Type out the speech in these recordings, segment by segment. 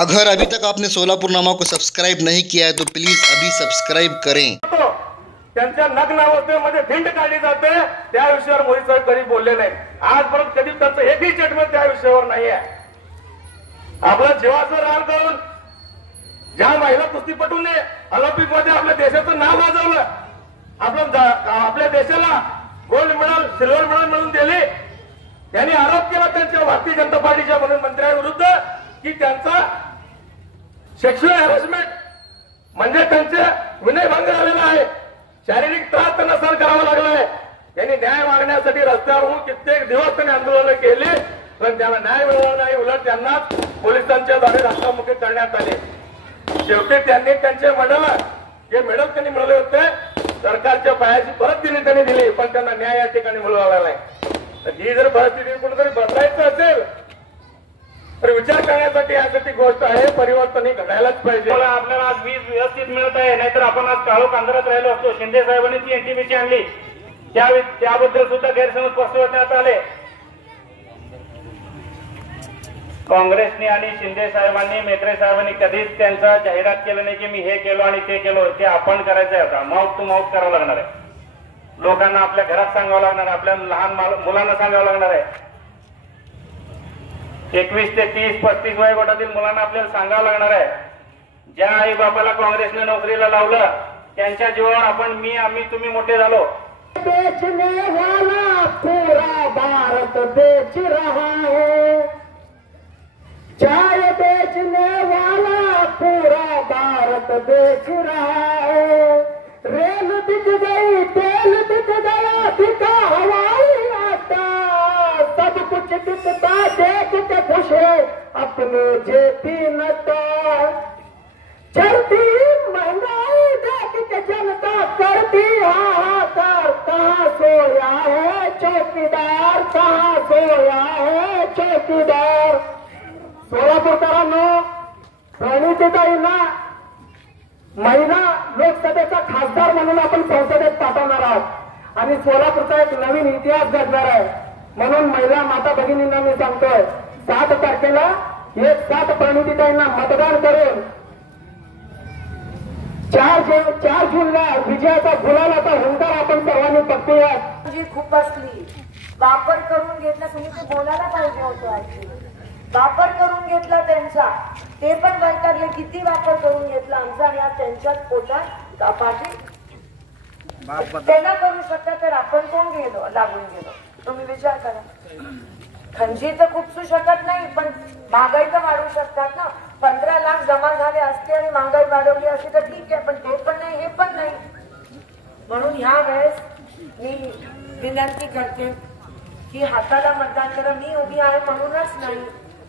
अगर अभी तक आपने सोलापुर नामा को सब्सक्राइब नहीं किया है तो प्लीज अभी सब्सक्राइब करें। त्यांच्या नग्न अवस्थेमध्ये धिंड काढली जाते त्या विषयावर मोदी साहेब कधी बोलले नाही। आजपर्यंत कधी त्यांचं एकही स्टेटमेंट त्या विषयावर नाही आहे। आपलं जीवाचं रान करून ज्या महिला कुस्तीपटूंनी ऑलिम्पिक मध्ये आपल्या देशाचं नाव गाजवलं, आपल्या देशाला गोल्ड मेडल सिल्वर मेडल मिळवून दिले, त्यांनी आरोप केला त्यांच्या भारतीय जनता पार्टीच्या मंत्र्यांविरुद्ध की त्यांचा सेक्शुअल हॅरेसमेंट म्हणजे त्यांचे विनयभंग झालेला आहे, शारीरिक त्रास त्यांना सहन करावा लागलाय। त्यांनी न्याय मागण्यासाठी रस्त्यावरून कित्येक दिवस त्यांनी आंदोलन केले पण त्यांना न्याय मिळाला नाही, उलट त्यांना पोलिसांच्या द्वारे धक्काबुक्की करण्यात आले। शेवटी त्यांनी त्यांचे मेडल जे मेडल त्यांनी मिळवले होते सरकारच्या पायाची परत त्यांनी दिली पण त्यांना न्याय या ठिकाणी मिळाला नाही। ही जर परिस्थिती कुठेतरी बदलायचं असेल तर विचार करण्यासाठी यासाठी गोष्ट आहे, परिवर्तन ही घडायलाच पाहिजे। आपल्याला आज वीज व्यवस्थित मिळत आहे, नाहीतर आपण आज काळोख अंधारात राहिलो असतो। शिंदे साहेबांनी ती एनटीपीसी आणली त्याबद्दल सुद्धा गैरसमज पसरवण्यात आले। काँग्रेसने आणि शिंदे साहेबांनी मेत्रे साहेबांनी कधीच त्यांचा जाहिरात केलं नाही की मी हे केलो आणि ते केलो। ते आपण करायचं आहे, आता माउथ टू माउथ करावं लागणार आहे। लोकांना आपल्या घरात सांगावं लागणार आहे, आपल्या लहान मुलांना सांगावं लागणार आहे। 21 ते 30, 35 वयोगटातील मुलांना आपल्याला सांगावं लागणार आहे। ज्या आई बापाला काँग्रेसने नोकरीला लावलं त्यांच्या जीवावर आपण आम्ही तुम्ही मोठे झालो। बेचने वाला पूरा भारत बेच रहा है, चाय बेचने वाला पूरा भारत बेच रहा है। रेल बिक गई, तेल बिक गया, बिका हवाई अड्डा, सब कुछ बिकता देख के खुश है अपने जेपी नड्डा। चढ़ती महंगाई देख के जनता करती हाहाकार, कहाँ सोया है चौकीदार, कहाँ सोया है चौकीदार। सोलापूरकरांनो, प्रणितीताईंना महिला लोकसभेचा खासदार म्हणून आपण संसदेत पाठवणार आहोत आणि सोलापूरचा एक नवीन इतिहास घडणार आहे। म्हणून महिला माता भगिनींना मी सांगतोय 7 तारखेला 7 प्रणितीताईंना मतदान करून 4 जूनला विजयाचा गुलालाचा हुंकार आपण सर्वांनी बघतोय। जी खूप बसली, वापर करून घेतला, तुम्ही ते बोलायला पाहिजे होतं। ऍक्च्युली वापर करून घेतला त्यांचा, ते पण वैतागले किती वापर करून घेतला आमचा आणि आज त्यांच्याच पोटात पाठी त्यांना करू शकता तर आपण कोण गेलो लागून गेलो। तुम्ही विचार करा, खंजी तर खूपसू शकत नाही पण महागाई तर वाढवू शकतात ना। 15 लाख जमा झाले असते आणि महागाई वाढवली असती तर ठीक आहे, पण ते पण नाही हे पण नाही। म्हणून ह्या वेळेस मी विनंती करते की हाताला मतदान करा। मी उभी आहे म्हणूनच नाही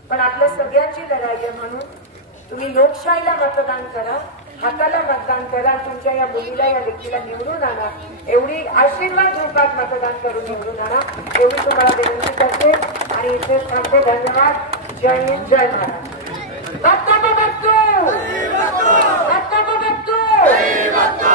पण आपल्या सगळ्यांची लढाई आहे, म्हणून तुम्ही लोकशाहीला मतदान करा, हाताला मतदान करा, तुमच्या या मुलीला या व्यक्तीला निवडून आणा, एवढी आशीर्वाद रूपात मतदान करून निवडून आणा एवढी तुम्हाला विनंती करते आणि इथे थांबते। धन्यवाद। जय हिंद, जय महाराष्ट्र।